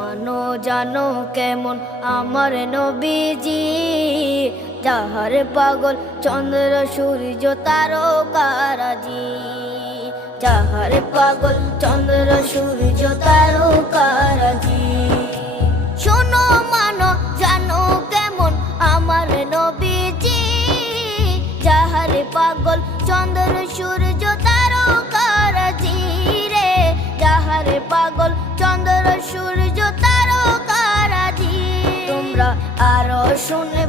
মানো জানো কেমন আমার নবীজি, যাহার পাগল চন্দ্র সূর্য তারকারাজি, যাহার পাগল চন্দ্র সূর্য তারকারাজি। শোনো মানো জানো কেমন আমার নবীজি, যাহার পাগল চন্দ্র সূর্য তারকারাজি রে, যাহার পাগল চন্দ্র সূর্য তারকারাজি। তোমরা আরো শুনে